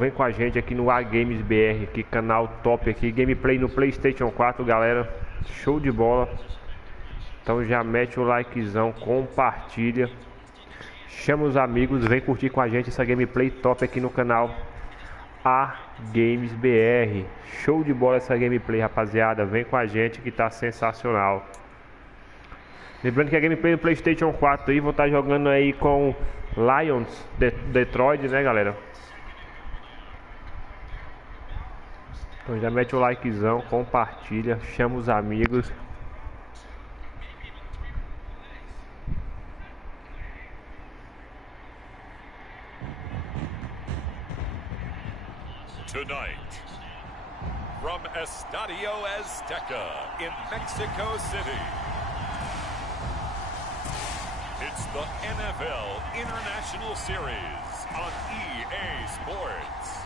vem com a gente aqui no A Games BR, aqui, canal top aqui, gameplay no PlayStation 4, galera, show de bola. Então já mete o likezão, compartilha, chama os amigos, vem curtir com a gente essa gameplay top aqui no canal A Games BR. Show de bola essa gameplay, rapaziada, vem com a gente que tá sensacional. Lembrando que a gameplay do PlayStation 4 aí, vou estar jogando aí com Lions, Detroit, né, galera? Então já mete o likezão, compartilha, chama os amigos. Tonight, from Estadio Azteca in Mexico City, it's the NFL International Series on EA Sports.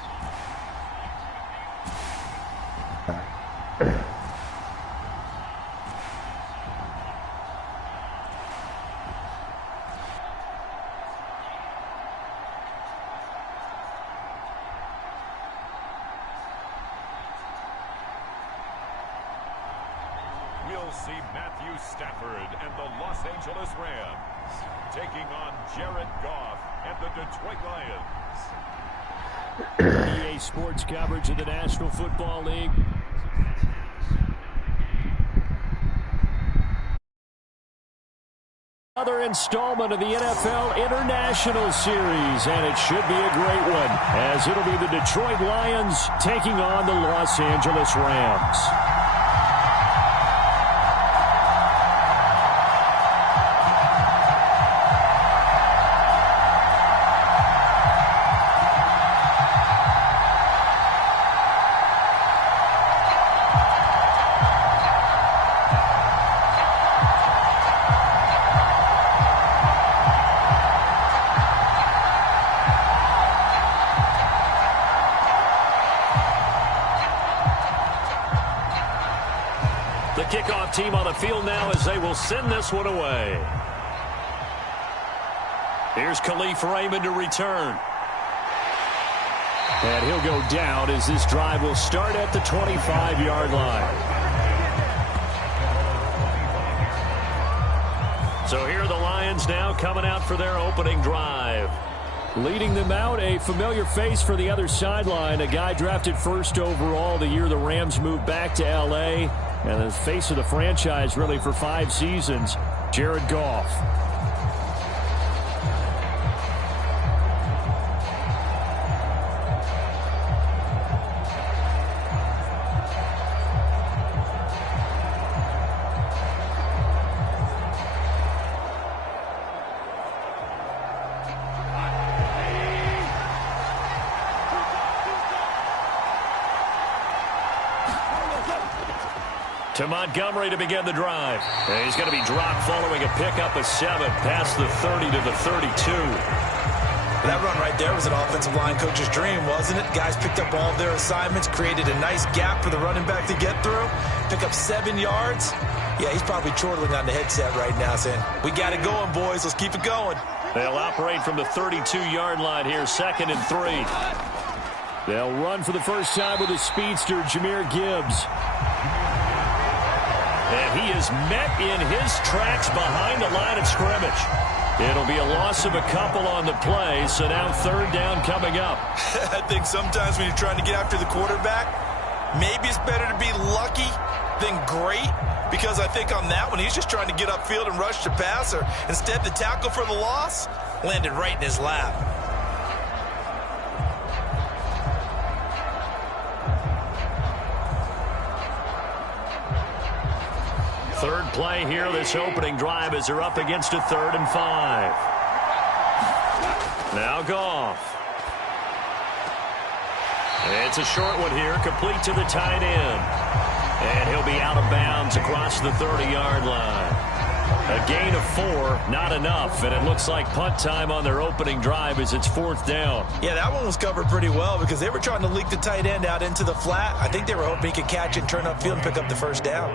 We'll see Matthew Stafford and the Los Angeles Rams taking on Jared Goff and the Detroit Lions. EA Sports coverage of the National Football League. Another installment of the NFL International Series, and it should be a great one, as it'll be the Detroit Lions taking on the Los Angeles Rams. The kickoff team on the field now as they will send this one away. Here's Khalif Raymond to return. And he'll go down as this drive will start at the 25-yard line. So here are the Lions now coming out for their opening drive. Leading them out, a familiar face for the other sideline, a guy drafted first overall the year the Rams moved back to L.A., and the face of the franchise really for 5 seasons, Jared Goff. To Montgomery to begin the drive. And he's going to be dropped following a pickup of 7 past the 30 to the 32. That run right there was an offensive line coach's dream, wasn't it? Guys picked up all of their assignments, created a nice gap for the running back to get through, pick up 7 yards. Yeah, he's probably chortling on the headset right now saying, we got it going, boys. Let's keep it going. They'll operate from the 32-yard line here, 2nd and 3. They'll run for the first time with a speedster, Jahmyr Gibbs. And he is met in his tracks behind the line of scrimmage. It'll be a loss of a couple on the play, so now 3rd down coming up. I think sometimes when you're trying to get after the quarterback, maybe it's better to be lucky than great, because I think on that one, he's just trying to get upfield and rush the passer. Instead, the tackle for the loss landed right in his lap. Third play here, this opening drive, as they're up against a 3rd and 5. Now Goff. It's a short one here, complete to the tight end. And he'll be out of bounds across the 30-yard line. A gain of 4, not enough, and it looks like punt time on their opening drive as it's 4th down. Yeah, that one was covered pretty well because they were trying to leak the tight end out into the flat. I think they were hoping he could catch it and turn upfield and pick up the first down.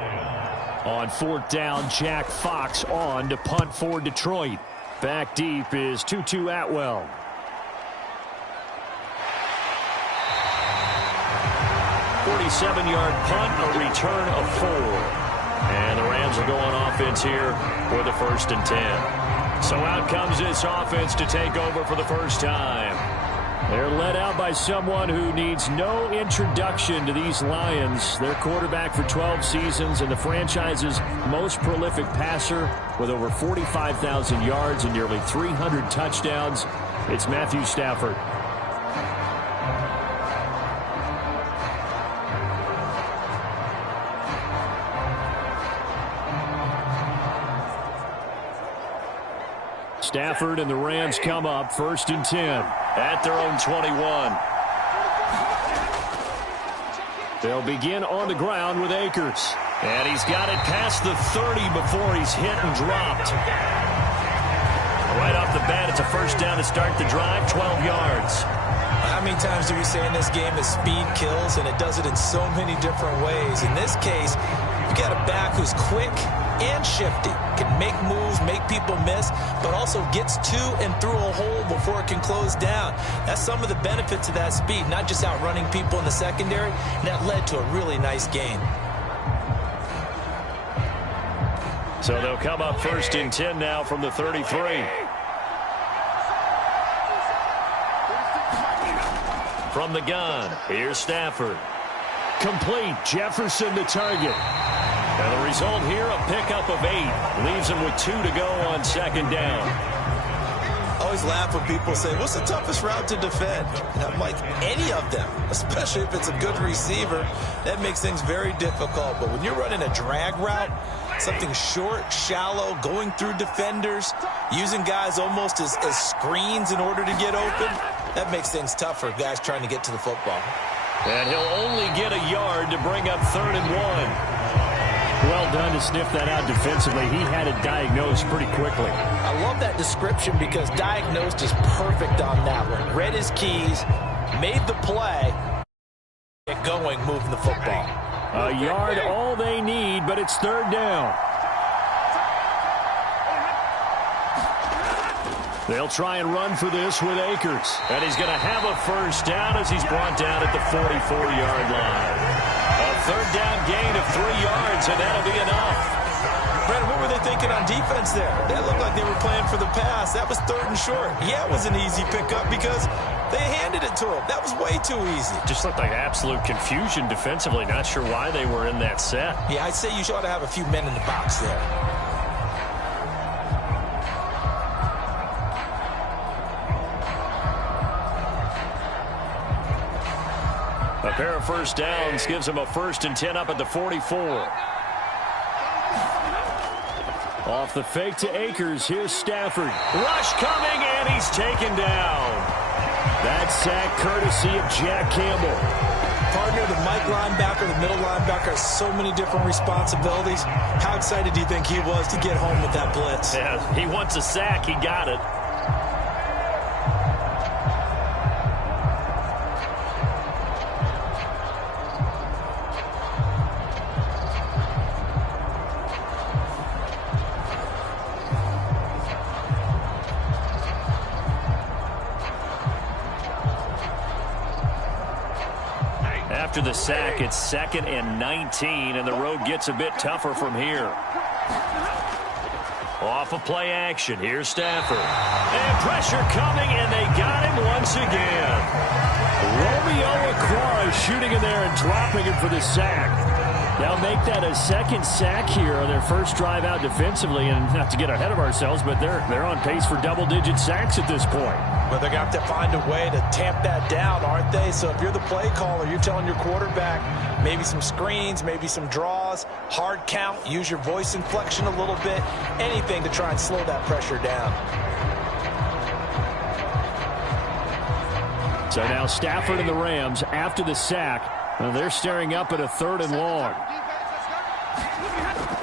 On 4th down, Jack Fox on to punt for Detroit. Back deep is Tutu Atwell. 47-yard punt, a return of 4. And the Rams are going offense here with a 1st and 10. So out comes this offense to take over for the first time. They're led out by someone who needs no introduction to these Lions. Their quarterback for 12 seasons and the franchise's most prolific passer with over 45,000 yards and nearly 300 touchdowns. It's Matthew Stafford. Stafford and the Rams come up 1st and 10 at their own 21. They'll begin on the ground with Akers. And he's got it past the 30 before he's hit and dropped. Right off the bat, it's a 1st down to start the drive, 12 yards. How many times do we say in this game that speed kills, and it does it in so many different ways? In this case, you've got a back who's quick and shifty, can make moves, make people miss, but also gets to and through a hole before it can close down. That's some of the benefits of that speed, not just outrunning people in the secondary, and that led to a really nice gain. So they'll come up 1st and 10 now from the 33. From the gun, here's Stafford. Complete, Jefferson the target. And the result here, a pickup of 8. Leaves him with 2 to go on 2nd down. I always laugh when people say, what's the toughest route to defend? And I'm like, any of them, especially if it's a good receiver. That makes things very difficult. But when you're running a drag route, something short, shallow, going through defenders, using guys almost as screens in order to get open, that makes things tough for guys trying to get to the football. And he'll only get a yard to bring up 3rd and 1. Well done to sniff that out defensively. He had it diagnosed pretty quickly. I love that description because diagnosed is perfect on that one. Read his keys, made the play, get going, moving the football. A yard all they need, but it's 3rd down. They'll try and run for this with Akers. And he's going to have a 1st down as he's brought down at the 44-yard line. A 3rd down gain of 3 yards, and that'll be enough. Brad, what were they thinking on defense there? That looked like they were playing for the pass. That was 3rd and short. Yeah, it was an easy pickup because they handed it to him. That was way too easy. Just looked like absolute confusion defensively. Not sure why they were in that set. Yeah, I'd say you ought to have a few men in the box there. A pair of 1st downs gives him a 1st and 10 up at the 44. Off the fake to Akers. Here's Stafford. Rush coming, and he's taken down. That sack courtesy of Jack Campbell. Partner, the Mike linebacker, the middle linebacker, has so many different responsibilities. How excited do you think he was to get home with that blitz? Yeah, he wants a sack. He got it. After the sack, it's 2nd and 19, and the road gets a bit tougher from here. Off of play action, here's Stafford. And pressure coming, and they got him once again. Romeo Okwara shooting in there and dropping him for the sack. They'll make that a 2nd sack here on their 1st drive out defensively, and not to get ahead of ourselves, but they're on pace for double-digit sacks at this point. But they're going to have to find a way to tamp that down, aren't they? So if you're the play caller, you're telling your quarterback maybe some screens, maybe some draws, hard count, use your voice inflection a little bit, anything to try and slow that pressure down. So now Stafford and the Rams, after the sack, they're staring up at a 3rd and long.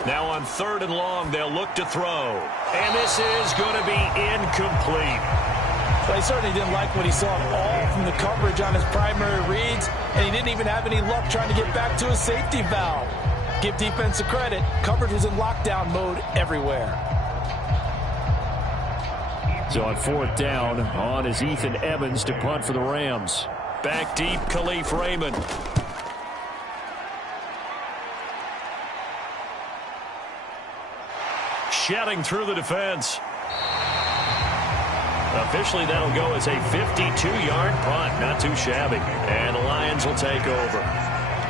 Now on 3rd and long, they'll look to throw. And this is going to be incomplete. But he certainly didn't like what he saw at all from the coverage on his primary reads, and he didn't even have any luck trying to get back to his safety valve. Give defense a credit. Coverage was in lockdown mode everywhere. So on 4th down, on is Ethan Evans to punt for the Rams. Back deep, Khalif Raymond. shedding through the defense. Officially, that'll go as a 52-yard punt. Not too shabby. And the Lions will take over.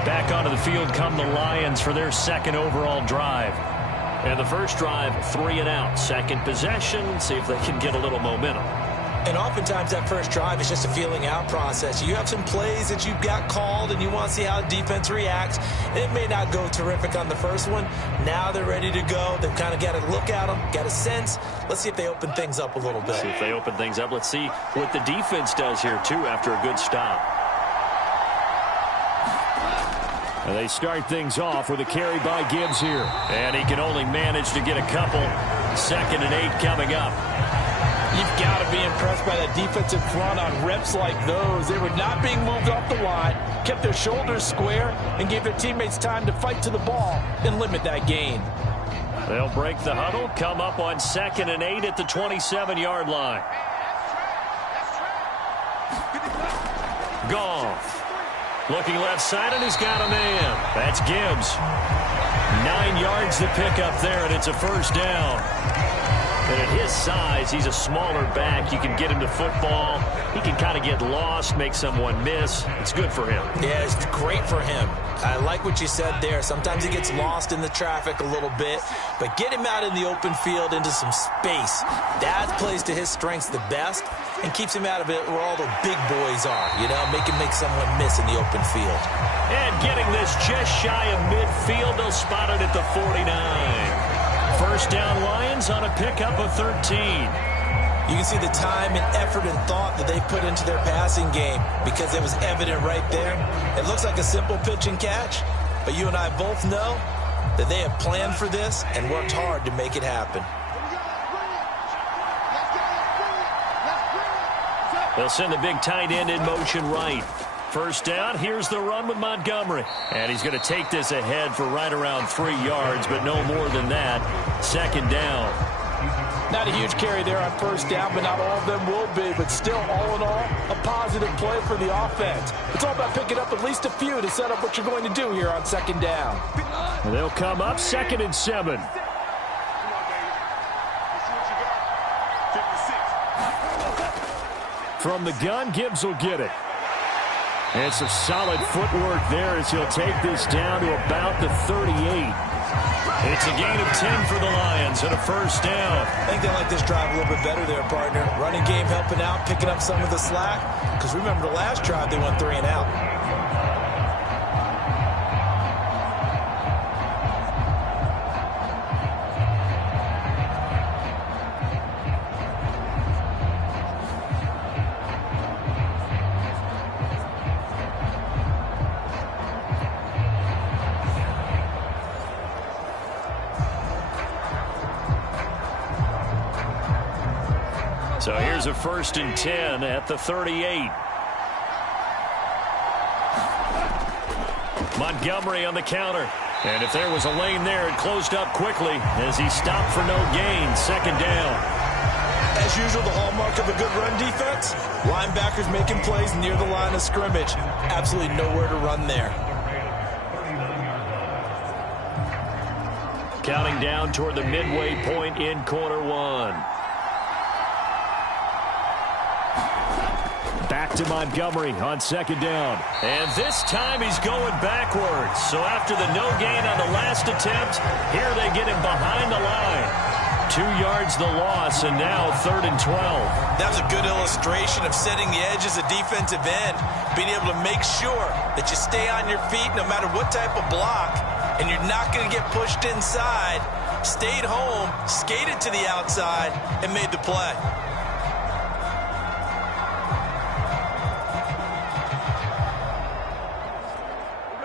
Back onto the field come the Lions for their second overall drive. And the first drive, 3 and out. Second possession, see if they can get a little momentum. And oftentimes that first drive is just a feeling out process. You have some plays that you've got called and you want to see how the defense reacts. It may not go terrific on the first one. Now they're ready to go. They've kind of got to look at them, got a sense. Let's see if they open things up a little bit. See if they open things up. Let's see what the defense does here, too, after a good stop. And they start things off with a carry by Gibbs here. And he can only manage to get a couple. 2nd and 8 coming up. You've got to be impressed by that defensive front on reps like those. They were not being moved off the line, kept their shoulders square, and gave their teammates time to fight to the ball and limit that gain. They'll break the huddle, come up on 2nd and 8 at the 27-yard line. Goff. Looking left side, and he's got a man. That's Gibbs. 9 yards to pick up there, and it's a first down. And at his size, he's a smaller back. You can get him to football. He can kind of get lost, make someone miss. It's good for him. Yeah, it's great for him. I like what you said there. Sometimes he gets lost in the traffic a little bit, but get him out in the open field into some space. That plays to his strengths the best and keeps him out of it where all the big boys are, you know, make someone miss in the open field. And getting this just shy of midfield, they'll spot it at the 49. First down Lions on a pickup of 13. You can see the time and effort and thought that they put into their passing game because it was evident right there. It looks like a simple pitch and catch, but you and I both know that they have planned for this and worked hard to make it happen. They'll send the big tight end in motion right. First down, here's the run with Montgomery. And he's going to take this ahead for right around 3 yards, but no more than that. 2nd down. Not a huge carry there on first down, but not all of them will be. But still, all in all, a positive play for the offense. It's all about picking up at least a few to set up what you're going to do here on 2nd down. And they'll come up 2nd and 7. From the gun, Gibbs will get it. And some solid footwork there as he'll take this down to about the 38. It's a gain of 10 for the Lions and a first down. I think they like this drive a little bit better there, partner. Running game helping out, picking up some of the slack. Because remember the last drive, they went 3 and out. So here's a 1st and 10 at the 38. Montgomery on the counter. And if there was a lane there, it closed up quickly as he stopped for no gain. 2nd down. As usual, the hallmark of a good run defense, linebackers making plays near the line of scrimmage. Absolutely nowhere to run there. Counting down toward the midway point in quarter 1. Back to Montgomery on 2nd down. And this time he's going backwards. So after the no gain on the last attempt, here they get him behind the line. 2 yards the loss, and now 3rd and 12. That was a good illustration of setting the edge as a defensive end. Being able to make sure that you stay on your feet no matter what type of block, and you're not going to get pushed inside. Stayed home, skated to the outside, and made the play.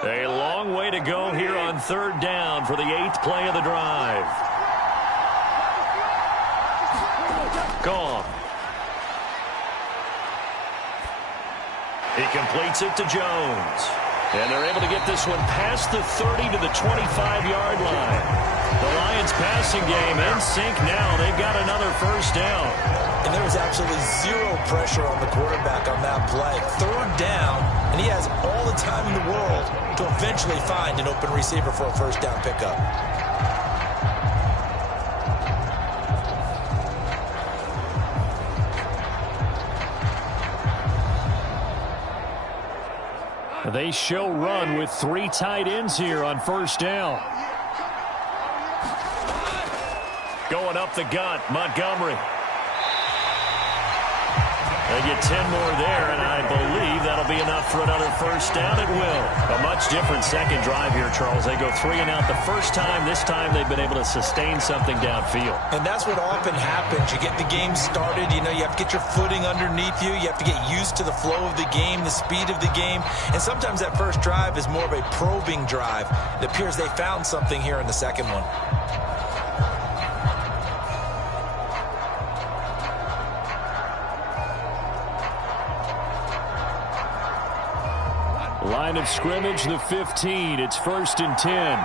A long way to go here on 3rd down for the 8th play of the drive. Gone. He completes it to Jones. And they're able to get this one past the 30 to the 25-yard line. The Lions passing game in sync now. They've got another first down. And there was absolutely zero pressure on the quarterback on that play. 3rd down, and he has all the time in the world to eventually find an open receiver for a first down pickup. They show run with 3 tight ends here on first down. Going up the gut, Montgomery. They get 10 more there, and I believe that'll be enough for another first down. It will. A much different second drive here, Charles. They go 3 and out the first time. This time they've been able to sustain something downfield. And that's what often happens. You get the game started. You know, you have to get your footing underneath you. You have to get used to the flow of the game, the speed of the game. And sometimes that first drive is more of a probing drive. It appears they found something here in the second one. Line of scrimmage, the 15. It's 1st and 10.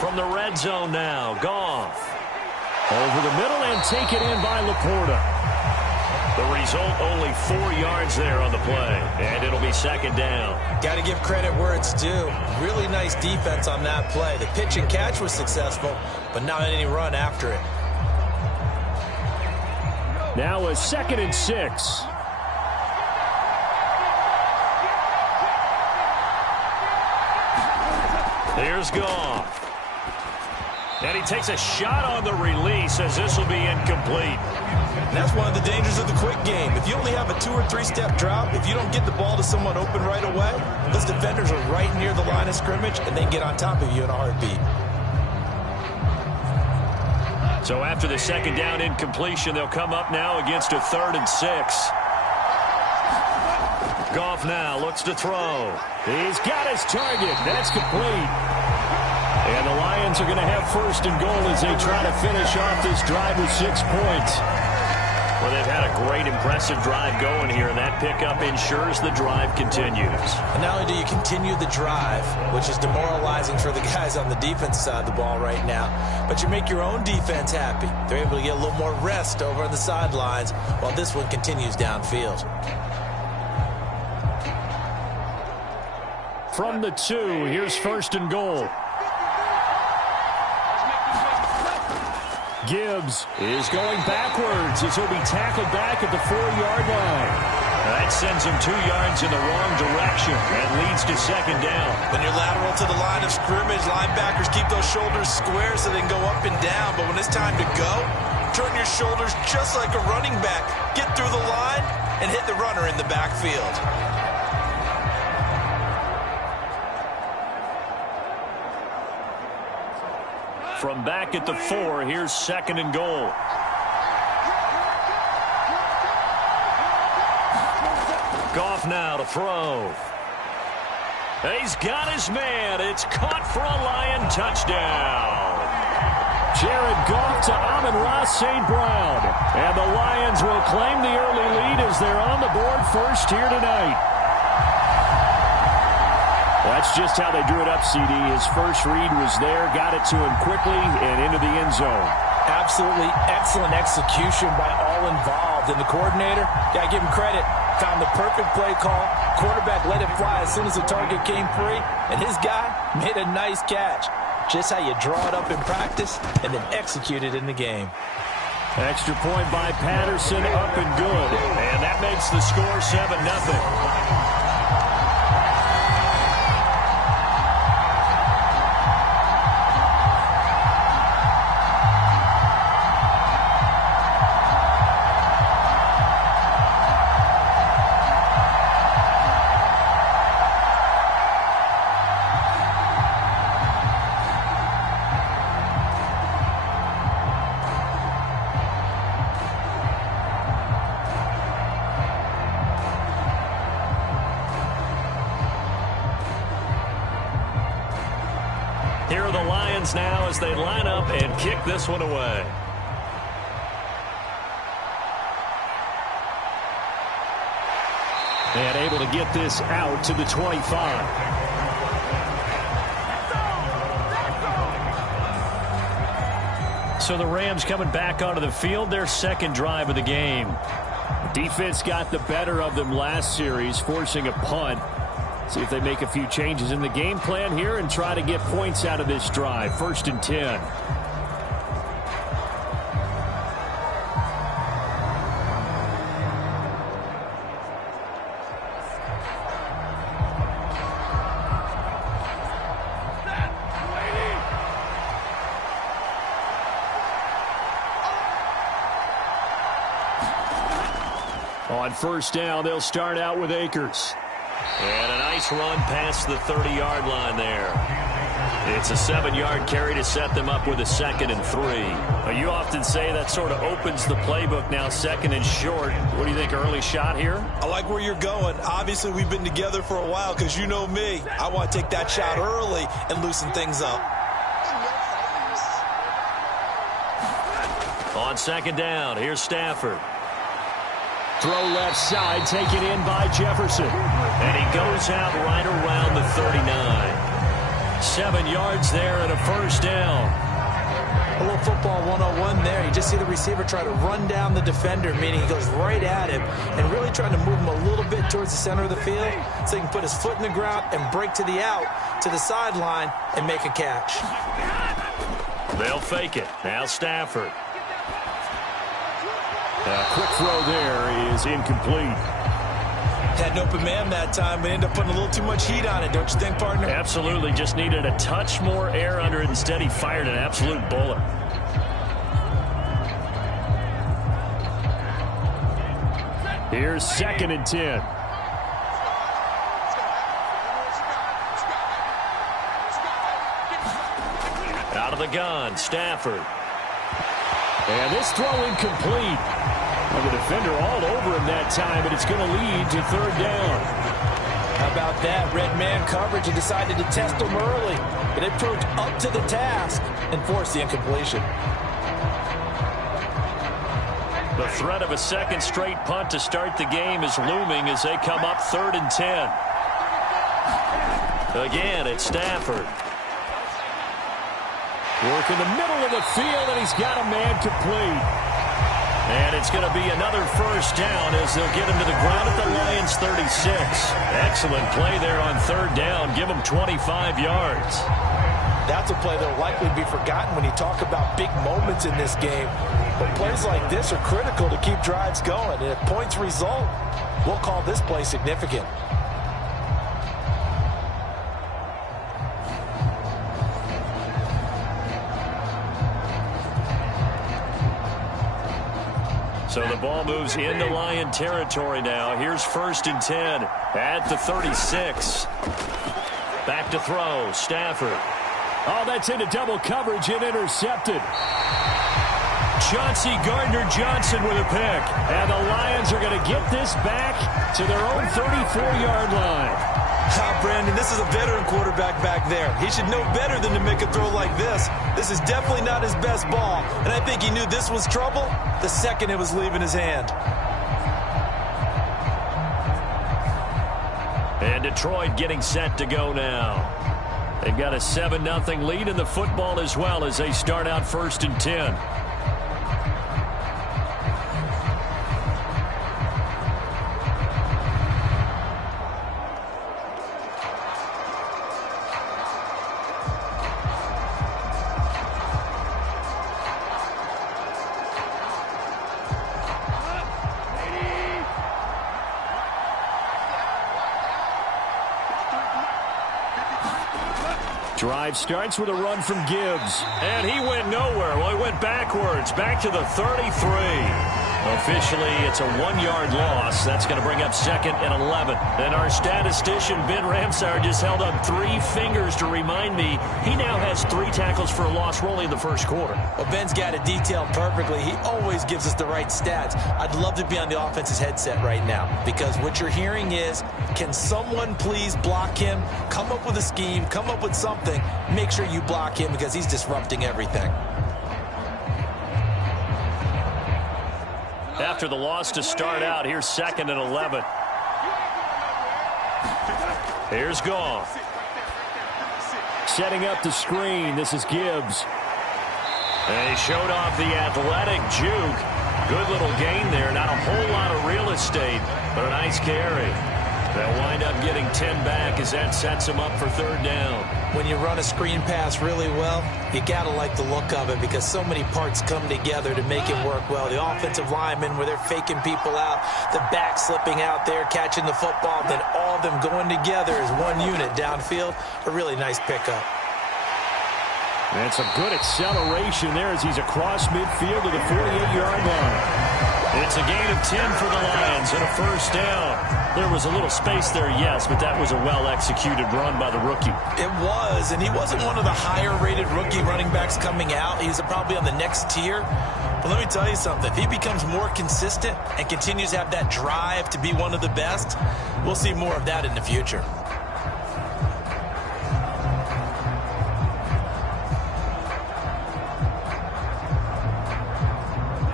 From the red zone now, Goff. Over the middle and taken in by Laporta. The result, only 4 yards there on the play. And it'll be second down. Got to give credit where it's due. Really nice defense on that play. The pitch and catch was successful, but not any run after it. Now a 2nd and 6. Here's Goff. And he takes a shot on the release as this will be incomplete. That's one of the dangers of the quick game. If you only have a 2 or 3 step drop, if you don't get the ball to someone open right away, those defenders are right near the line of scrimmage and they can get on top of you in a heartbeat. So after the second down incompletion, they'll come up now against a 3rd and 6. Goff now looks to throw. He's got his target. That's complete. And the Lions are going to have 1st and goal as they try to finish off this drive with 6 points. Well, they've had a great, impressive drive going here, and that pickup ensures the drive continues. And not only do you continue the drive, which is demoralizing for the guys on the defense side of the ball right now, but you make your own defense happy. They're able to get a little more rest over on the sidelines while this one continues downfield. From the 2, here's 1st and goal. Gibbs is going backwards as he'll be tackled back at the 4-yard line. That sends him 2 yards in the wrong direction and leads to second down. When you're lateral to the line of scrimmage, linebackers keep those shoulders square so they can go up and down. But when it's time to go, turn your shoulders just like a running back. Get through the line and hit the runner in the backfield. From back at the 4, here's 2nd and goal. Goff now to throw. He's got his man. It's caught for a Lion touchdown. Jared Goff to Amon-Ra St. Brown. And the Lions will claim the early lead as they're on the board first here tonight. That's just how they drew it up, CD. His first read was there, got it to him quickly, and into the end zone. Absolutely excellent execution by all involved. And the coordinator, got to give him credit, found the perfect play call. Quarterback let it fly as soon as the target came free, and his guy made a nice catch. Just how you draw it up in practice and then execute it in the game. Extra point by Patterson, up and good. And that makes the score 7-0. Here are the Lions now as they line up and kick this one away. And able to get this out to the 25. So the Rams coming back onto the field, their second drive of the game. Defense got the better of them last series, forcing a punt. See if they make a few changes in the game plan here and try to get points out of this drive. 1st and 10. On first down, they'll start out with Akers. And a nice run past the 30-yard line there. It's a 7-yard carry to set them up with a 2nd and 3. Well, you often say that sort of opens the playbook now, 2nd and short. What do you think, early shot here? I like where you're going. Obviously, we've been together for a while because you know me. I want to take that shot early and loosen things up. On 2nd down, here's Stafford. Throw left side, taken in by Jefferson. And he goes out right around the 39. 7 yards there and a first down. A little football 101 there. You just see the receiver try to run down the defender, meaning he goes right at him and really trying to move him a little bit towards the center of the field so he can put his foot in the ground and break to the out, to the sideline, and make a catch. They'll fake it. Now Stafford. A quick throw there is incomplete. Had an open man that time, but ended up putting a little too much heat on it, don't you think, partner? Absolutely. Just needed a touch more air under it. Instead, he fired an absolute bullet. Here's 2nd and 10. Out of the gun, Stafford. And this throw incomplete. Well, the defender all over him that time, but it's going to lead to 3rd down. How about that? Red man coverage and decided to test him early. But it proved up to the task and forced the incompletion. The threat of a 2nd straight punt to start the game is looming as they come up 3rd and 10. Again, it's Stafford. Work in the middle of the field, and he's got a man complete. And it's going to be another first down as they'll get him to the ground at the Lions' 36. Excellent play there on 3rd down. Give him 25 yards. That's a play that will likely be forgotten when you talk about big moments in this game. But plays like this are critical to keep drives going. And if points result, we'll call this play significant. So the ball moves into Lion territory now. Here's 1st and 10 at the 36. Back to throw. Stafford. Oh, that's into double coverage and intercepted. Chauncey Gardner-Johnson with a pick. And the Lions are going to get this back to their own 34-yard line. Brandon, this is a veteran quarterback back there. He should know better than to make a throw like this. This is definitely not his best ball, and I think he knew this was trouble the second it was leaving his hand. And Detroit getting set to go now. They've got a 7-0 lead in the football as well as they start out 1st and 10. Drive starts with a run from Gibbs. And he went nowhere. Well, he went backwards. Back to the 33. Officially, it's a 1-yard loss. That's going to bring up 2nd and 11. And our statistician, Ben Ramsauer, just held up 3 fingers to remind me he now has 3 tackles for a loss rolling in the first quarter. Well, Ben's got it detailed perfectly. He always gives us the right stats. I'd love to be on the offense's headset right now because what you're hearing is, can someone please block him? Come up with a scheme. Come up with something. Make sure you block him because he's disrupting everything. After the loss to start out, here's 2nd and 11. Here's Goff. Setting up the screen. This is Gibbs. And he showed off the athletic juke. Good little gain there. Not a whole lot of real estate, but a nice carry. They'll wind up getting 10 back as that sets them up for 3rd down. When you run a screen pass really well, you got to like the look of it because so many parts come together to make it work well. The offensive linemen where they're faking people out, the back slipping out there, catching the football, then all of them going together as one unit downfield. A really nice pickup. And some good acceleration there as he's across midfield to the 48-yard line. It's a gain of 10 for the Lions and a first down. There was a little space there, yes, but that was a well-executed run by the rookie. It was, and he wasn't one of the higher-rated rookie running backs coming out. He's probably on the next tier. But let me tell you something. If he becomes more consistent and continues to have that drive to be one of the best, we'll see more of that in the future.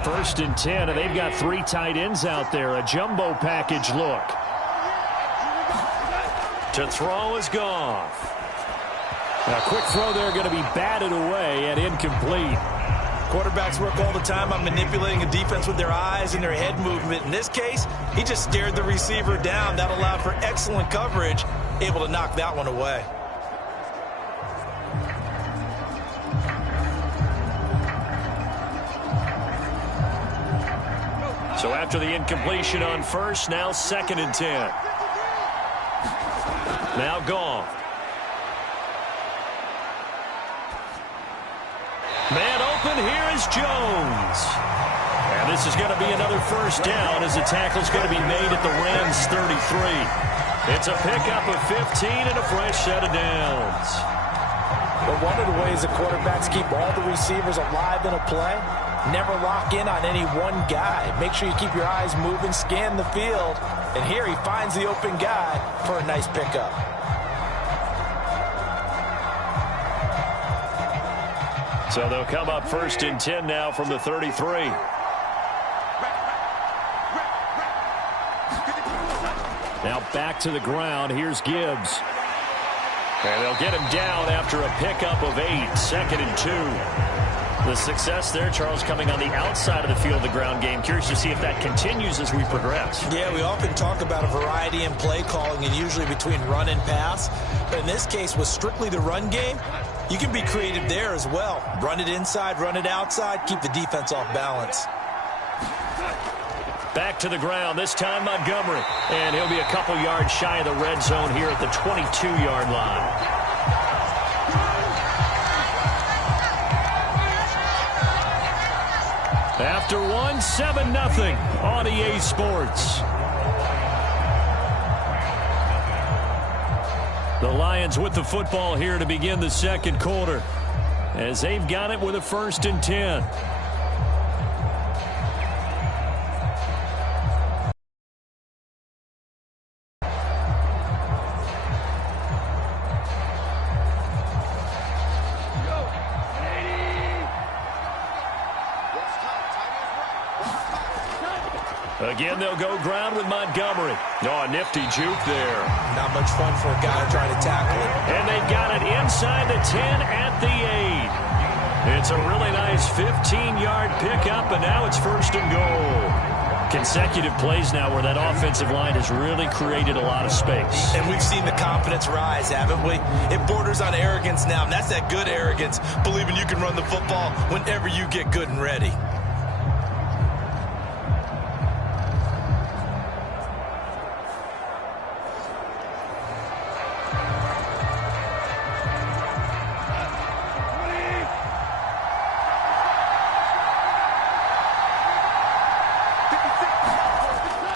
First and 10, and they've got 3 tight ends out there. A jumbo package look. To throw is Goff. A quick throw there going to be batted away and incomplete. Quarterbacks work all the time on manipulating a defense with their eyes and their head movement. In this case, he just stared the receiver down. That allowed for excellent coverage, able to knock that one away. So after the incompletion on first, now 2nd and 10. Now Goff. Man open, here is Jones. And this is going to be another first down as the tackle's going to be made at the Rams' 33. It's a pickup of 15 and a fresh set of downs. But one of the ways the quarterbacks keep all the receivers alive in a play, never lock in on any one guy. Make sure you keep your eyes moving, scan the field. And here he finds the open guy for a nice pickup. So they'll come up 1st and 10 now from the 33. Now back to the ground. Here's Gibbs. And they'll get him down after a pickup of 8. 2nd and 2. The success there, Charles, coming on the outside of the field, the ground game. Curious to see if that continues as we progress. Yeah, we often talk about a variety in play calling and usually between run and pass. But in this case, with strictly the run game, you can be creative there as well. Run it inside, run it outside, keep the defense off balance. Back to the ground, this time Montgomery. And he'll be a couple yards shy of the red zone here at the 22-yard line. After 1, 7-0 on EA Sports. The Lions with the football here to begin the 2nd quarter, as they've got it with a 1st and 10. Again, they'll go ground with Montgomery. Oh, a nifty juke there. Not much fun for a guy trying to tackle it. And they've got it inside the 10 at the 8. It's a really nice 15-yard pickup, and now it's 1st and goal. Consecutive plays now where that offensive line has really created a lot of space. And we've seen the confidence rise, haven't we? It borders on arrogance now, and that's that good arrogance, believing you can run the football whenever you get good and ready.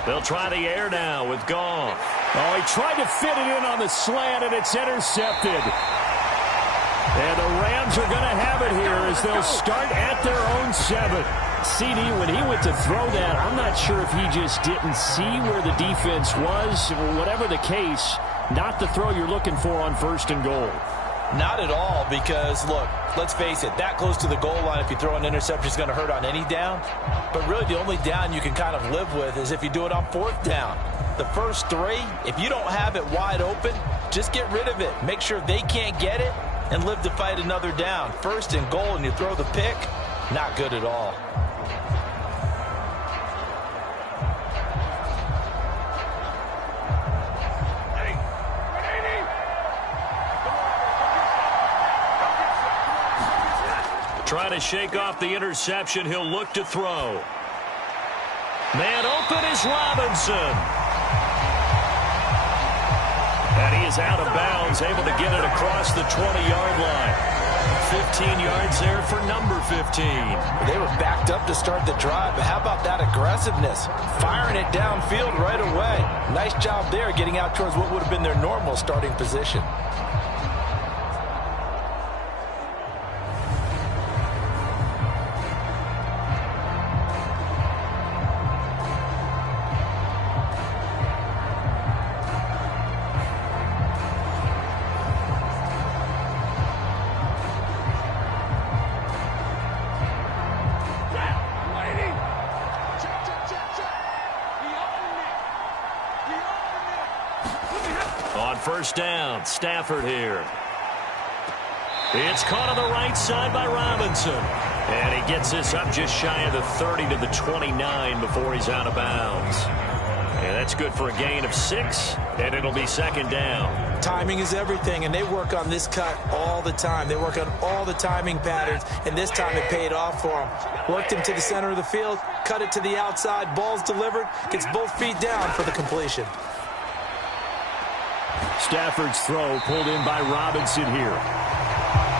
They'll try the air now with Goff. Oh, he tried to fit it in on the slant, and it's intercepted. And the Rams are going to have it here as they'll start at their own 7. CD, when he went to throw that, I'm not sure if he just didn't see where the defense was. Whatever the case, not the throw you're looking for on 1st and goal. Not at all, because, look, let's face it, that close to the goal line, if you throw an interception, is going to hurt on any down. But really, the only down you can kind of live with is if you do it on 4th down. The first 3, if you don't have it wide open, just get rid of it. Make sure they can't get it and live to fight another down. 1st and goal, and you throw the pick, not good at all. Trying to shake off the interception. He'll look to throw. Man open is Robinson. And he is out of bounds, able to get it across the 20-yard line. 15 yards there for number 15. They were backed up to start the drive, but how about that aggressiveness? Firing it downfield right away. Nice job there getting out towards what would have been their normal starting position. First down, Stafford here. It's caught on the right side by Robinson. And he gets this up just shy of the 30 to the 29 before he's out of bounds. And that's good for a gain of 6, and it'll be second down. Timing is everything, and they work on this cut all the time. They work on all the timing patterns, and this time it paid off for him. Worked him to the center of the field, cut it to the outside, ball's delivered, gets both feet down for the completion. Stafford's throw pulled in by Robinson here.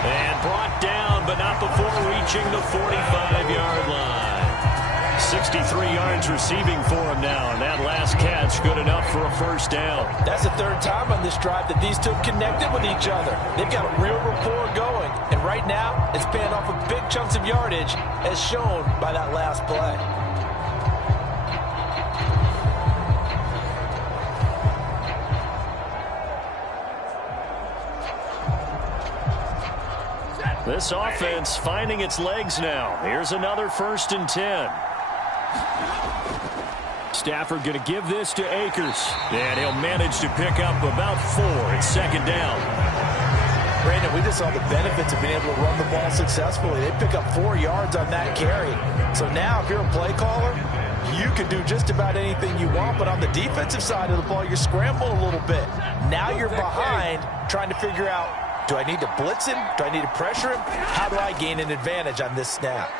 And brought down, but not before reaching the 45-yard line. 63 yards receiving for him now, and that last catch good enough for a first down. That's the third time on this drive that these two have connected with each other. They've got a real rapport going, and right now it's paying off with big chunks of yardage, as shown by that last play. This offense finding its legs now. Here's another 1st and 10. Stafford going to give this to Akers. And he'll manage to pick up about 4. It's second down. Brandon, we just saw the benefits of being able to run the ball successfully. They pick up 4 yards on that carry. So now if you're a play caller, you can do just about anything you want. But on the defensive side of the ball, you're scrambling a little bit. Now you're behind trying to figure out, do I need to blitz him? Do I need to pressure him? How do I gain an advantage on this snap?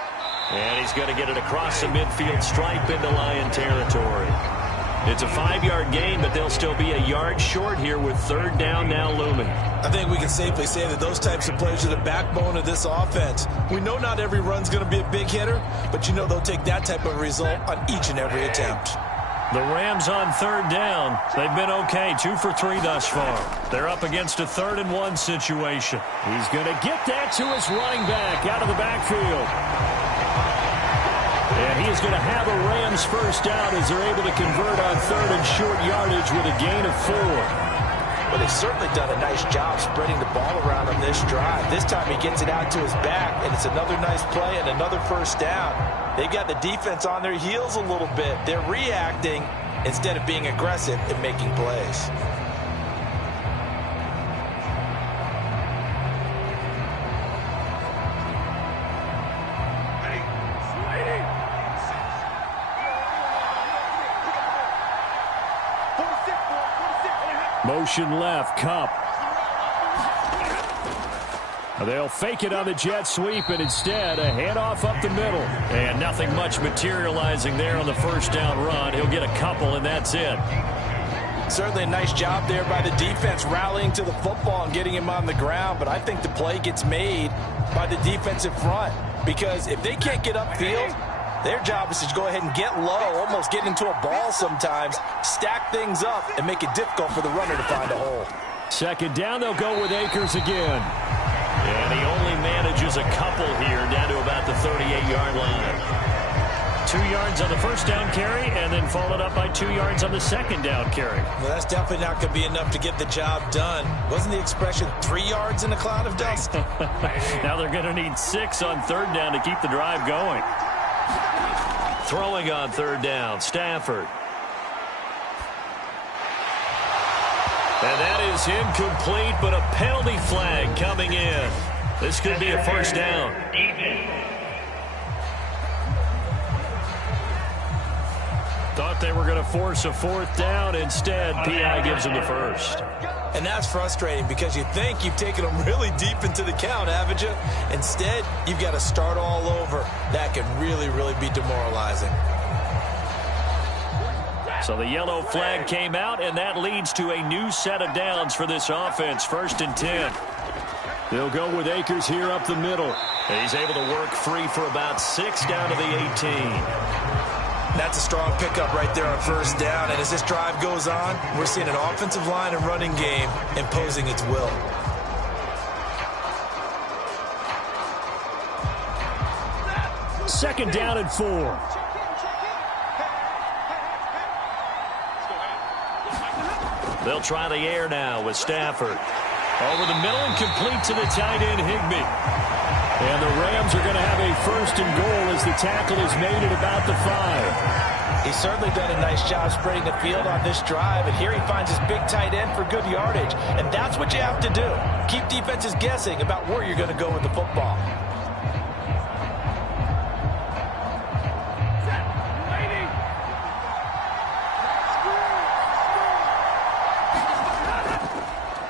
And he's going to get it across the midfield stripe into Lion territory. It's a 5-yard gain, but they'll still be a yard short here with third down now looming. I think we can safely say that those types of plays are the backbone of this offense. We know not every run's going to be a big hitter, but you know they'll take that type of result on each and every attempt. The Rams on third down. They've been okay, 2 for 3 thus far. They're up against a 3rd and 1 situation. He's going to get that to his running back out of the backfield. And he is going to have a Rams first down as they're able to convert on 3rd and short yardage with a gain of 4. Well, they've certainly done a nice job spreading the ball around on this drive. This time he gets it out to his back, and it's another nice play and another first down. They've got the defense on their heels a little bit. They're reacting instead of being aggressive and making plays. Motion left, Cup. They'll fake it on the jet sweep, and instead a handoff up the middle. And nothing much materializing there on the first down run. He'll get a couple, and that's it. Certainly a nice job there by the defense rallying to the football and getting him on the ground. But I think the play gets made by the defensive front. Because if they can't get upfield, their job is to go ahead and get low, almost get into a ball sometimes, stack things up, and make it difficult for the runner to find a hole. Second down, they'll go with Akers again. And he only manages a couple here down to about the 38-yard line. 2 yards on the first down carry, and then followed up by 2 yards on the second down carry. Well, that's definitely not going to be enough to get the job done. Wasn't the expression 3 yards in a cloud of dust? Now they're going to need 6 on third down to keep the drive going. Throwing on third down, Stafford. And that is incomplete, but a penalty flag coming in. This could be a first down. Thought they were going to force a fourth down. Instead, P.I. gives them the first. And that's frustrating because you think you've taken them really deep into the count, haven't you? Instead, you've got to start all over. That can really, really be demoralizing. So the yellow flag came out, and that leads to a new set of downs for this offense. 1st and 10. They'll go with Akers here up the middle. He's able to work free for about 6 down to the 18. That's a strong pickup right there on first down. And as this drive goes on, we're seeing an offensive line and running game imposing its will. Second down and 4. They'll try the air now with Stafford. Over the middle and complete to the tight end, Higbee. And the Rams are going to have a first and goal as the tackle is made at about the 5. He's certainly done a nice job spreading the field on this drive, and here he finds his big tight end for good yardage. And that's what you have to do. Keep defenses guessing about where you're going to go with the football.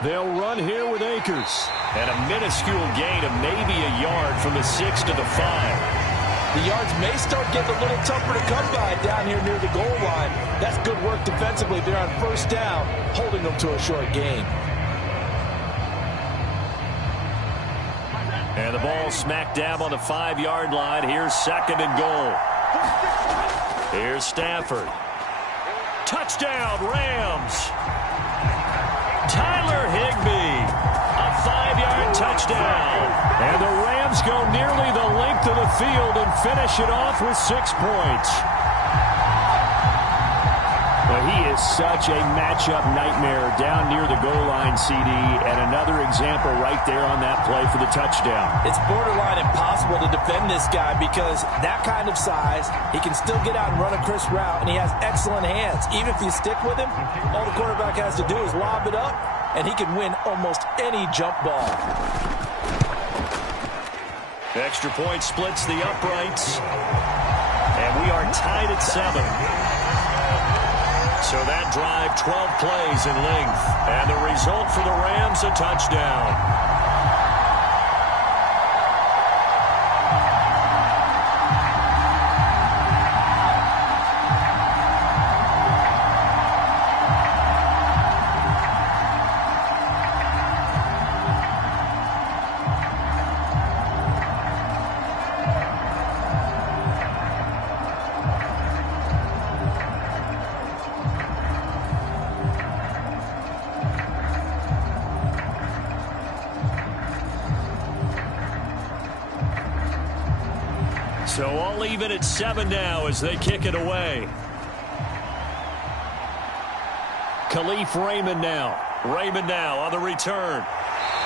They'll run here with Akers. And a minuscule gain of maybe a yard from the 6 to the 5. The yards may start getting a little tougher to come by down here near the goal line. That's good work defensively there on first down, holding them to a short gain. And the ball smack dab on the 5-yard line. Here's second and goal. Here's Stafford. Touchdown, Rams. Tyler Higbee, a 5-yard touchdown. And the Rams go nearly the length of the field and finish it off with 6 points. Well, he is such a matchup nightmare down near the goal line, CD, and another example right there on that play for the touchdown. It's borderline impossible to defend this guy because that kind of size, he can still get out and run a crisp route, and he has excellent hands. Even if you stick with him, all the quarterback has to do is lob it up, and he can win almost any jump ball. Extra point splits the uprights, and we are tied at 7. So that drive, 12 plays in length. And the result for the Rams, a touchdown. So all even at 7 now as they kick it away. Khalif Raymond now. Raymond now on the return.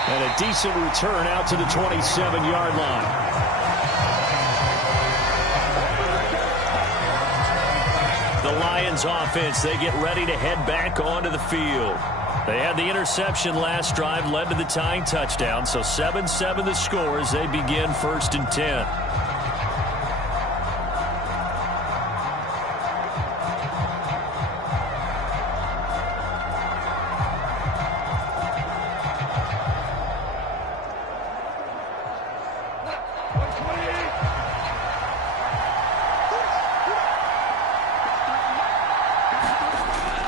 And a decent return out to the 27-yard line. The Lions offense, they get ready to head back onto the field. They had the interception last drive, led to the tying touchdown. So 7-7 the score as they begin first and 10.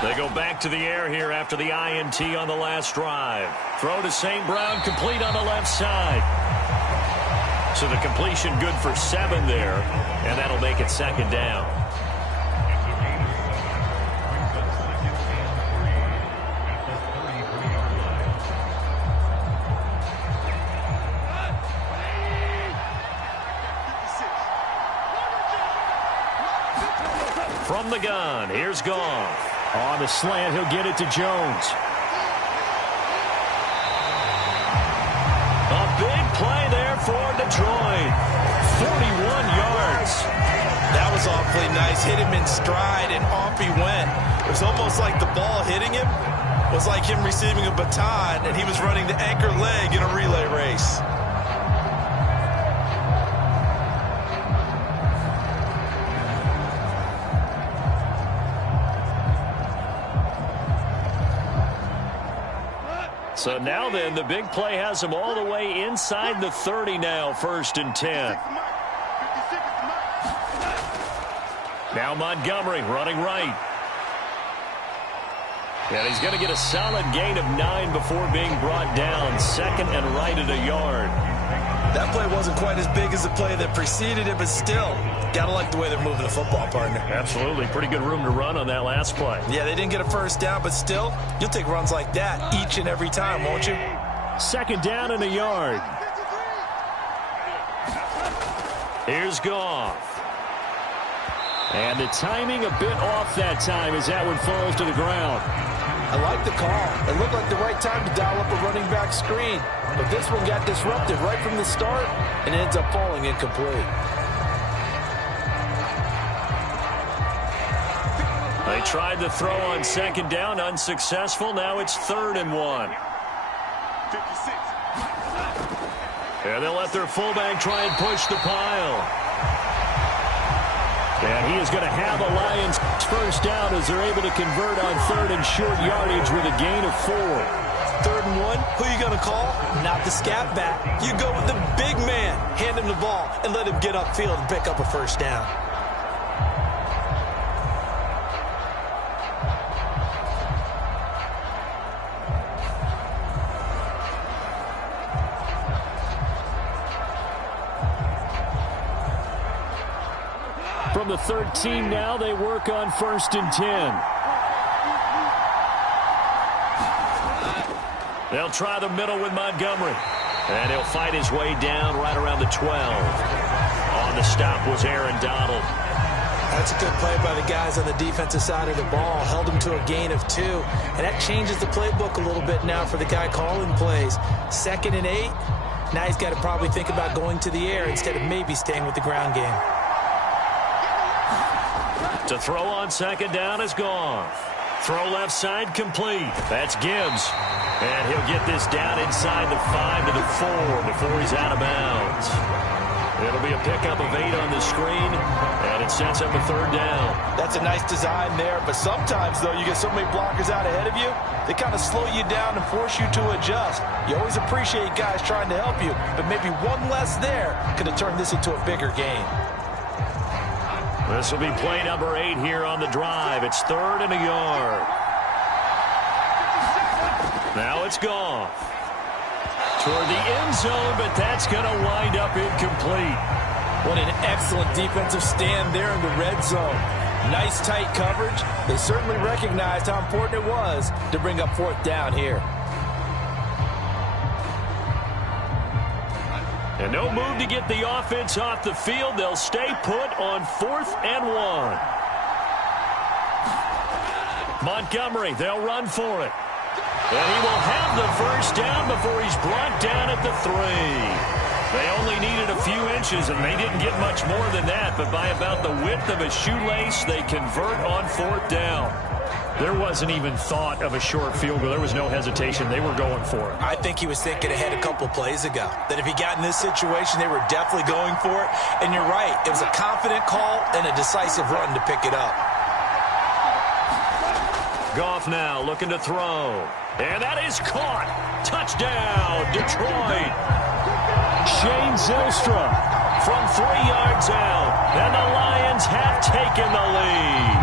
They go back to the air here after the INT on the last drive. Throw to St. Brown, complete on the left side. So the completion good for 7 there, and that'll make it second down. From the gun, here's Goff. On the slant, he'll get it to Jones. A big play there for Detroit. 41 yards. That was awfully nice. Hit him in stride, and off he went. It was almost like the ball hitting him was like him receiving a baton, and he was running the anchor leg in a relay race. So now then, the big play has him all the way inside the 30 now, first and 10. Now Montgomery running right. And he's going to get a solid gain of 9 before being brought down. Second and right at a yard. That play wasn't quite as big as the play that preceded it, but still, got to like the way they're moving the football, partner. Absolutely. Pretty good room to run on that last play. Yeah, they didn't get a first down, but still, you'll take runs like that each and every time, won't you? Second down and a yard. Here's Goff. And the timing a bit off that time as that one falls to the ground. I like the call. It looked like the right time to dial up a running back screen. But this one got disrupted right from the start and ends up falling incomplete. They tried to throw on second down, unsuccessful. Now it's 3rd and 1. 56. And they'll let their fullback try and push the pile. And he is going to have a Lions first down as they're able to convert on 3rd and short yardage with a gain of 4. 3rd and 1, who you going to call? Not the scat back. You go with the big man. Hand him the ball and let him get upfield and pick up a first down. From the 13 now, they work on 1st and 10. They'll try the middle with Montgomery. And he'll fight his way down right around the 12. On the stop was Aaron Donald. That's a good play by the guys on the defensive side of the ball. Held him to a gain of 2. And that changes the playbook a little bit now for the guy calling plays. 2nd and 8. Now he's got to probably think about going to the air instead of maybe staying with the ground game. To throw on second down is gone. Throw left side complete. That's Gibbs. And he'll get this down inside the 5 to the 4 before he's out of bounds. It'll be a pickup of 8 on the screen, and it sets up a 3rd down. That's a nice design there, but sometimes, though, you get so many blockers out ahead of you, they kind of slow you down and force you to adjust. You always appreciate guys trying to help you, but maybe one less there could have turned this into a bigger game. This will be play number 8 here on the drive. It's 3rd and a yard. Now it's Goff. Toward the end zone, but that's going to wind up incomplete. What an excellent defensive stand there in the red zone. Nice tight coverage. They certainly recognized how important it was to bring up 4th down here. And no move to get the offense off the field. They'll stay put on 4th and 1. Montgomery, they'll run for it. And he will have the first down before he's brought down at the 3. They only needed a few inches, and they didn't get much more than that. But by about the width of a shoelace, they convert on 4th down. There wasn't even thought of a short field goal. There was no hesitation. They were going for it. I think he was thinking ahead a couple plays ago. That if he got in this situation, they were definitely going for it. And you're right. It was a confident call and a decisive run to pick it up. Goff now looking to throw. And that is caught. Touchdown, Detroit. Shane Zylstra from 3 yards out. And the Lions have taken the lead.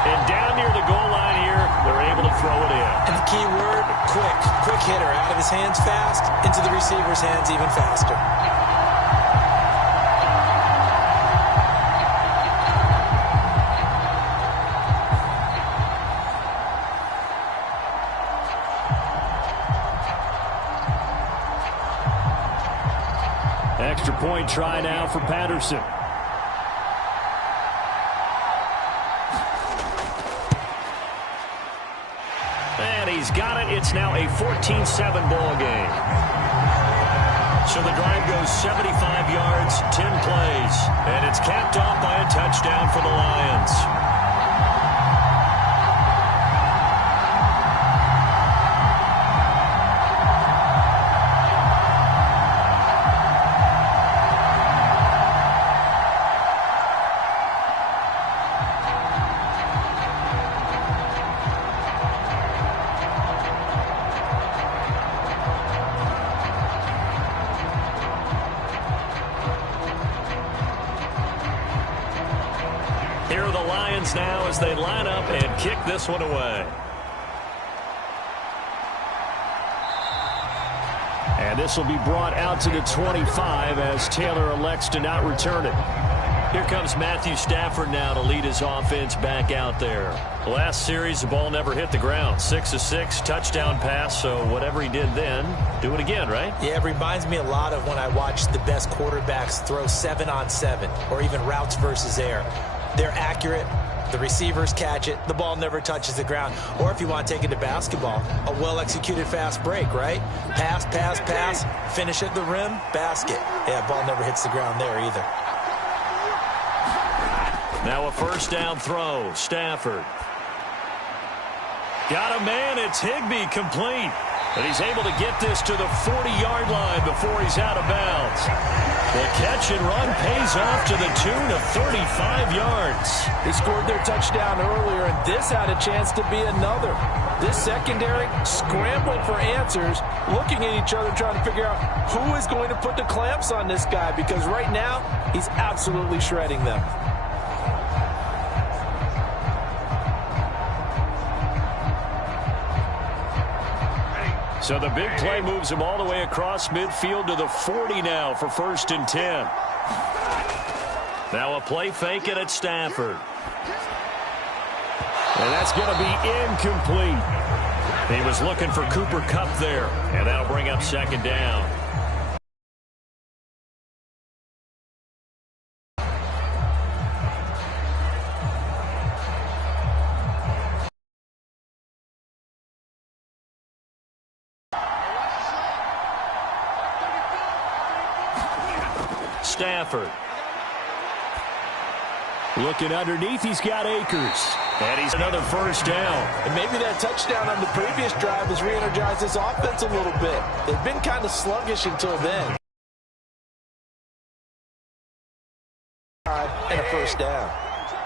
And down near the goal line here, they're able to throw it in. And the key word, quick. Quick hitter. Out of his hands fast, into the receiver's hands even faster. Extra point try now for Patterson. And he's got it. It's now a 14-7 ball game. So the drive goes 75 yards, 10 plays. And it's capped off by a touchdown for the Lions. Here are the Lions now as they line up and kick this one away. And this will be brought out to the 25 as Taylor elects to not return it. Here comes Matthew Stafford now to lead his offense back out there. Last series, the ball never hit the ground. 6 of 6, touchdown pass, so whatever he did then, do it again, right? Yeah, it reminds me a lot of when I watched the best quarterbacks throw 7-on-7 or even routes versus air. They're accurate. The receivers catch it. The ball never touches the ground. Or if you want to take it to basketball, a well-executed fast break, right? Pass, pass, pass, finish at the rim, basket. Yeah, ball never hits the ground there either. Now a first down throw. Stafford. Got a man. It's Higbee, complete. But he's able to get this to the 40-yard line before he's out of bounds. The catch and run pays off to the tune of 35 yards. They scored their touchdown earlier, and this had a chance to be another. This secondary scrambling for answers, looking at each other, trying to figure out who is going to put the clamps on this guy, because right now he's absolutely shredding them. So the big play moves him all the way across midfield to the 40 now for 1st and 10. Now a play fake it at Stafford. And that's going to be incomplete. He was looking for Cooper Kupp there, and that'll bring up 2nd down. Stafford. Looking underneath, he's got Akers. And he's another first down. And maybe that touchdown on the previous drive has re-energized this offense a little bit. They've been kind of sluggish until then. And a first down.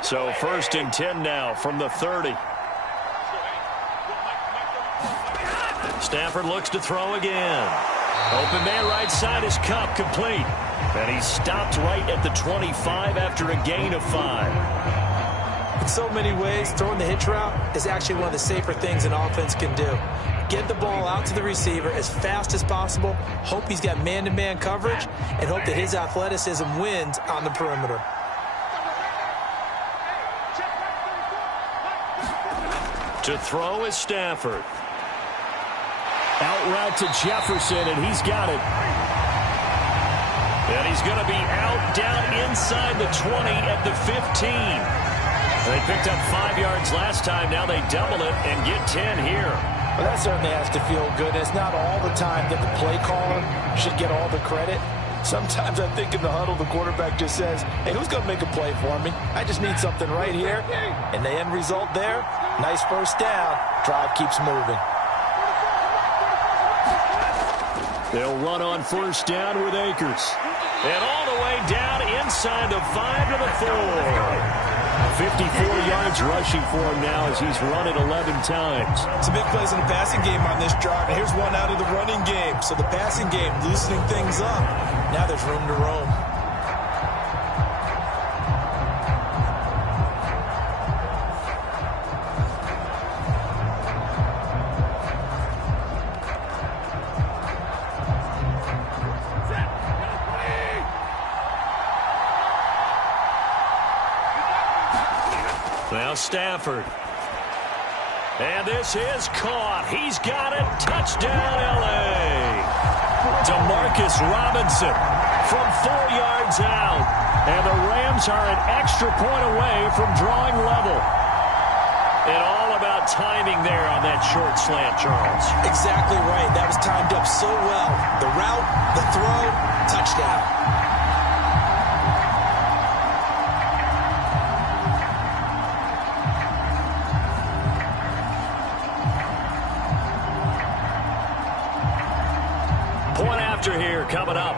So 1st and 10 now from the 30. Stafford looks to throw again. Open man right side is Kupp, complete. And he's stopped right at the 25 after a gain of 5. In so many ways, throwing the hitch route is actually one of the safer things an offense can do. Get the ball out to the receiver as fast as possible, hope he's got man-to-man coverage, and hope that his athleticism wins on the perimeter. To throw is Stafford. Out route to Jefferson, and he's got it. And he's going to be out down inside the 20 at the 15. They picked up 5 yards last time. Now they double it and get 10 here. Well, that certainly has to feel good. It's not all the time that the play caller should get all the credit. Sometimes I think in the huddle, the quarterback just says, hey, who's going to make a play for me? I just need something right here. And the end result there, nice first down. Drive keeps moving. They'll run on first down with Akers. And all the way down inside the 5 to the 4. 54 yards rushing for him now as he's run it 11 times. Some big plays in the passing game on this drive, and here's one out of the running game. So the passing game loosening things up. Now there's room to roam. Now Stafford. And this is caught. He's got it. Touchdown, L.A. DeMarcus Robinson from 4 yards out. And the Rams are an extra point away from drawing level. And all about timing there on that short slant, Charles. Exactly right. That was timed up so well. The route, the throw, touchdown. Here coming up.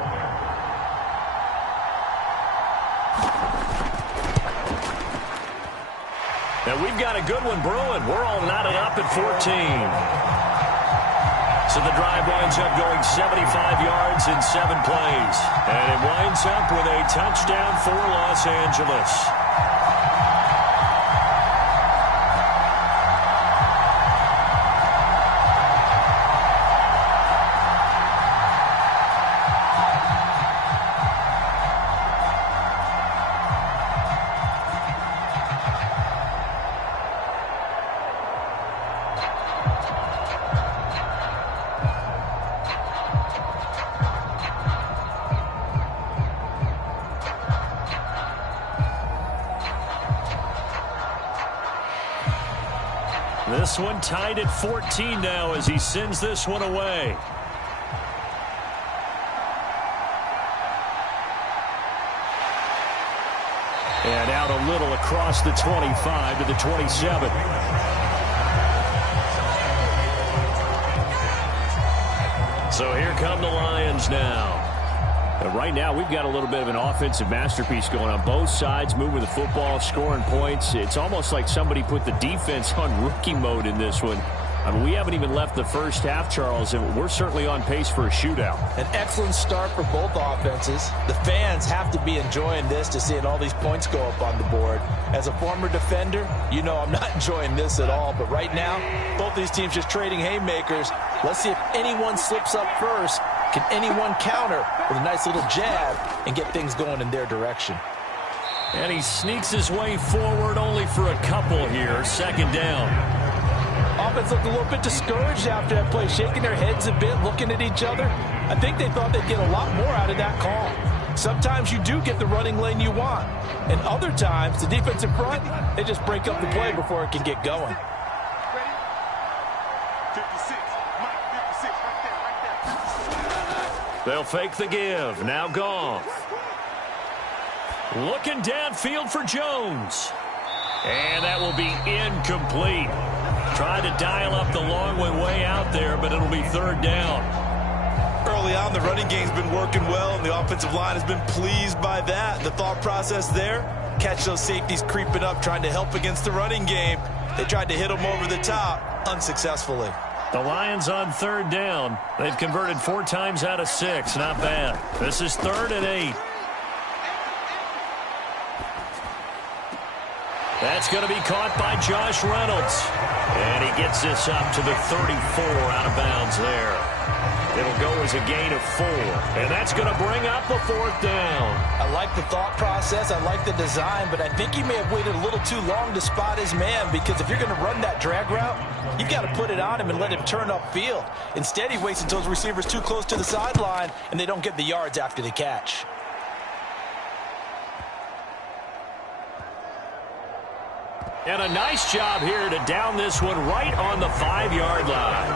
And we've got a good one brewing. We're all knotted up at 14. So the drive winds up going 75 yards in 7 plays. And it winds up with a touchdown for Los Angeles. this one, tied at 14 now as he sends this one away. And out a little across the 25 to the 27. So here come the Lions now. And right now, we've got a little bit of an offensive masterpiece going on. Both sides moving the football, scoring points. It's almost like somebody put the defense on rookie mode in this one. I mean, we haven't even left the first half, Charles, and we're certainly on pace for a shootout. An excellent start for both offenses. The fans have to be enjoying this to seeing all these points go up on the board. As a former defender, you know I'm not enjoying this at all. But right now, both these teams just trading haymakers. Let's see if anyone slips up first. Can anyone counter with a nice little jab and get things going in their direction? And he sneaks his way forward only for a couple here. Second down. Offense looked a little bit discouraged after that play, shaking their heads a bit, looking at each other. I think they thought they'd get a lot more out of that call. Sometimes you do get the running lane you want, and other times the defensive front, they just break up the play before it can get going. They'll fake the give. Now Goff. Looking downfield for Jones. And that will be incomplete. Tried to dial up the long way out there, but it'll be third down. Early on, the running game's been working well, and the offensive line has been pleased by that. The thought process there, catch those safeties creeping up, trying to help against the running game. They tried to hit them over the top, unsuccessfully. The Lions on third down. They've converted 4 times out of 6. Not bad. This is 3rd and 8. That's going to be caught by Josh Reynolds. And he gets this up to the 34 out of bounds there. It'll go as a gain of 4. And that's going to bring up the 4th down. I like the thought process. I like the design. But I think he may have waited a little too long to spot his man. Because if you're going to run that drag route, you've got to put it on him and let him turn upfield. Instead, he waits until his receiver's too close to the sideline, and they don't get the yards after the catch. And a nice job here to down this one right on the 5-yard line.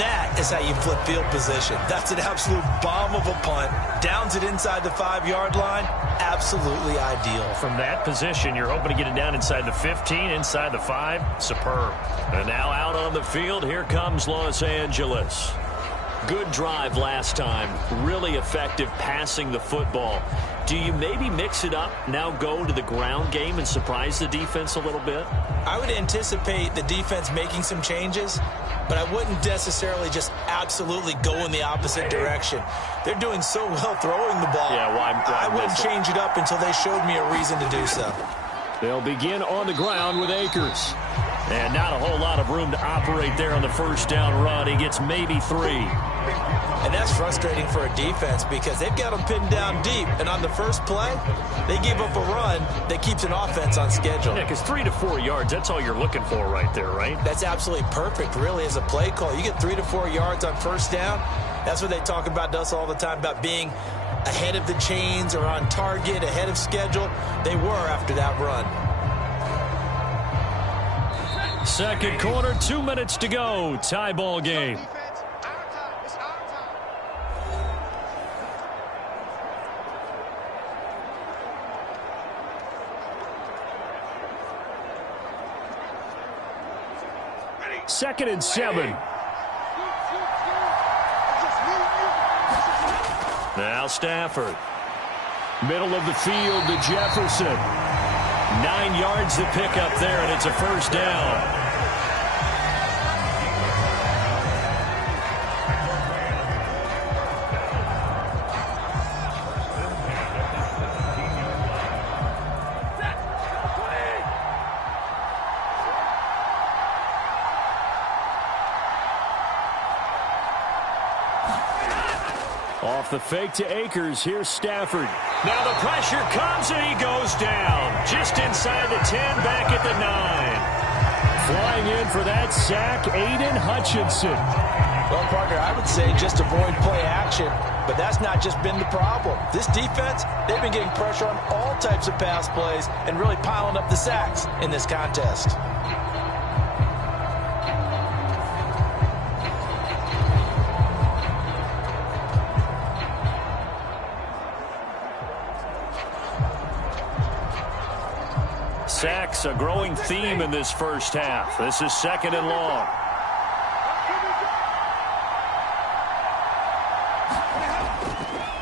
That is how you flip field position. That's an absolute bomb of a punt. Downs it inside the 5-yard line. Absolutely ideal. From that position, you're hoping to get it down inside the 15, inside the 5. Superb. And now out on the field, here comes Los Angeles. Good drive last time. Really effective passing the football. Do you maybe mix it up, now go to the ground game and surprise the defense a little bit? I would anticipate the defense making some changes, but I wouldn't necessarily just absolutely go in the opposite direction. They're doing so well throwing the ball. Yeah, why I wouldn't change it up until they showed me a reason to do so. They'll begin on the ground with Akers. And not a whole lot of room to operate there on the first down run. He gets maybe 3. And that's frustrating for a defense because they've got them pinned down deep. And on the first play, they give up a run that keeps an offense on schedule. Yeah, because 3 to 4 yards, that's all you're looking for right there, right? That's absolutely perfect, really, as a play call. You get 3 to 4 yards on first down. That's what they talk about to us all the time, about being ahead of the chains or on target, ahead of schedule. They were after that run. Second quarter, 2 minutes to go. Tie ball game. Second and 7. Now Stafford. Middle of the field to Jefferson. 9 yards to pick up there, and it's a first down. Off the fake to Akers. Here's Stafford. Now the pressure comes and he goes down. Just inside the 10, back at the 9. Flying in for that sack, Aiden Hutchinson. Well, Parker, I would say just avoid play action, but that's not just been the problem. This defense, they've been getting pressure on all types of pass plays and really piling up the sacks in this contest. a growing theme in this first half. This is 2nd and long.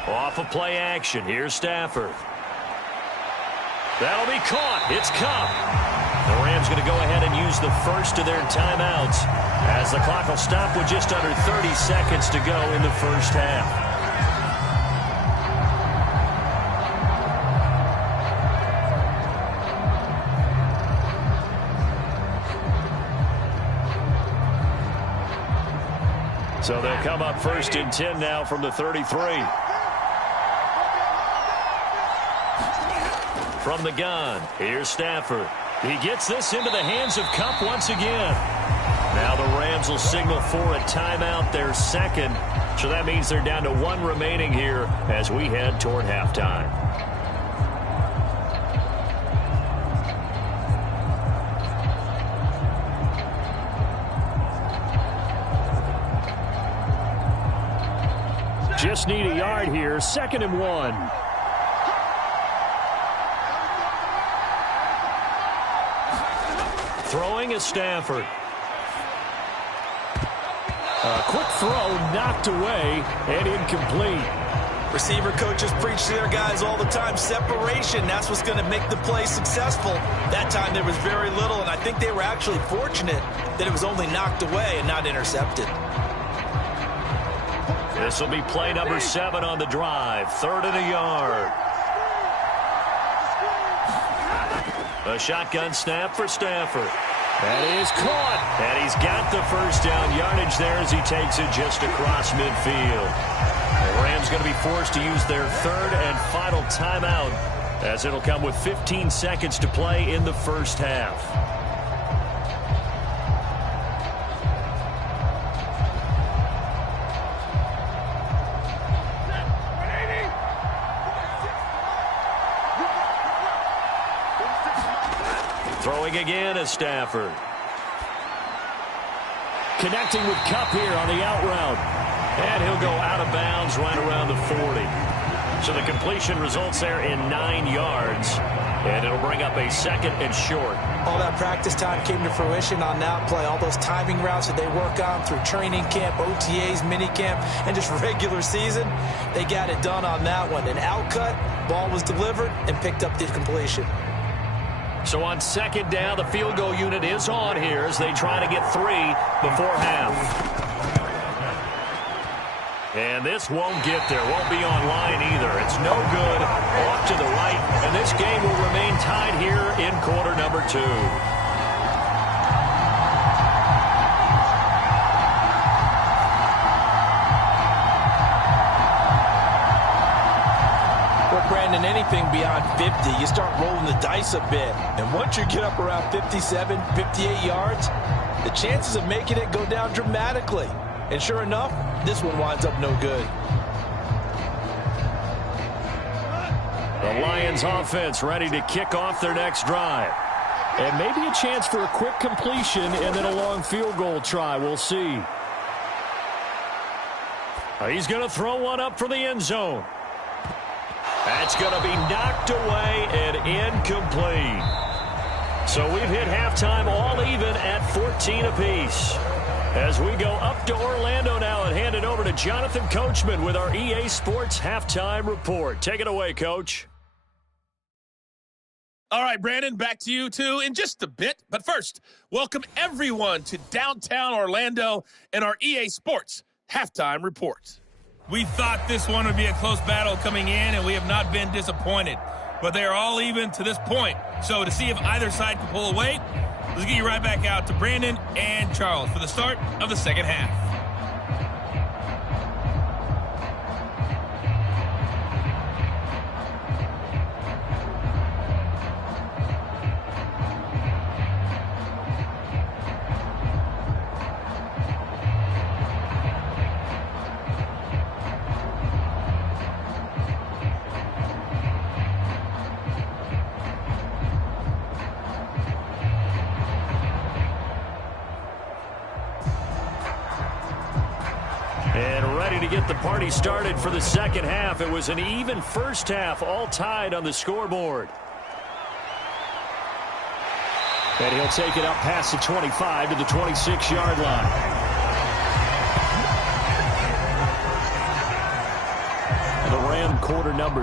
Off of play action. Here's Stafford. That'll be caught. It's Kupp. The Rams going to go ahead and use the first of their timeouts as the clock will stop with just under 30 seconds to go in the first half. So they'll come up 1st and 10 now from the 33. From the gun, here's Stafford. He gets this into the hands of Kupp once again. Now the Rams will signal for a timeout, their 2nd. So that means they're down to 1 remaining here as we head toward halftime. Just need a yard here. 2nd and 1. Throwing is Stafford. A quick throw knocked away and incomplete. Receiver coaches preach to their guys all the time. Separation, that's what's going to make the play successful. That time there was very little, and I think they were actually fortunate that it was only knocked away and not intercepted. This will be play number 7 on the drive. 3rd and a yard. A shotgun snap for Stafford. That is caught. And he's got the first down yardage there as he takes it just across midfield. The Rams going to be forced to use their 3rd and final timeout as it'll come with 15 seconds to play in the first half. Throwing again is Stafford. Connecting with Kupp here on the out route. And he'll go out of bounds right around the 40. So the completion results there in 9 yards. And it'll bring up a 2nd and short. All that practice time came to fruition on that play. All those timing routes that they work on through training camp, OTAs, mini camp, and just regular season, they got it done on that one. An outcut, ball was delivered, and picked up the completion. So on 2nd down, the field goal unit is on here as they try to get 3 before half. And this won't get there. Won't be online either. It's no good. Off to the right. And this game will remain tied here in quarter number 2. Brandon, anything beyond 50, you start rolling the dice a bit. And once you get up around 57, 58 yards, the chances of making it go down dramatically. And sure enough, this one winds up no good. The Lions offense ready to kick off their next drive. And maybe a chance for a quick completion and then a long field goal try. We'll see. He's going to throw one up for the end zone. That's going to be knocked away and incomplete. So we've hit halftime all even at 14 apiece. As we go up to Orlando now and hand it over to Jonathan Coachman with our EA Sports Halftime Report. Take it away, Coach. All right, Brandon, back to you, too, in just a bit. But first, welcome everyone to downtown Orlando and our EA Sports Halftime Report. We thought this one would be a close battle coming in, and we have not been disappointed. But they are all even to this point. So to see if either side can pull away, let's get you right back out to Brandon and Charles for the start of the second half. And ready to get the party started for the second half. It was an even first half, all tied on the scoreboard. And he'll take it up past the 25 to the 26-yard line. The Ram quarter number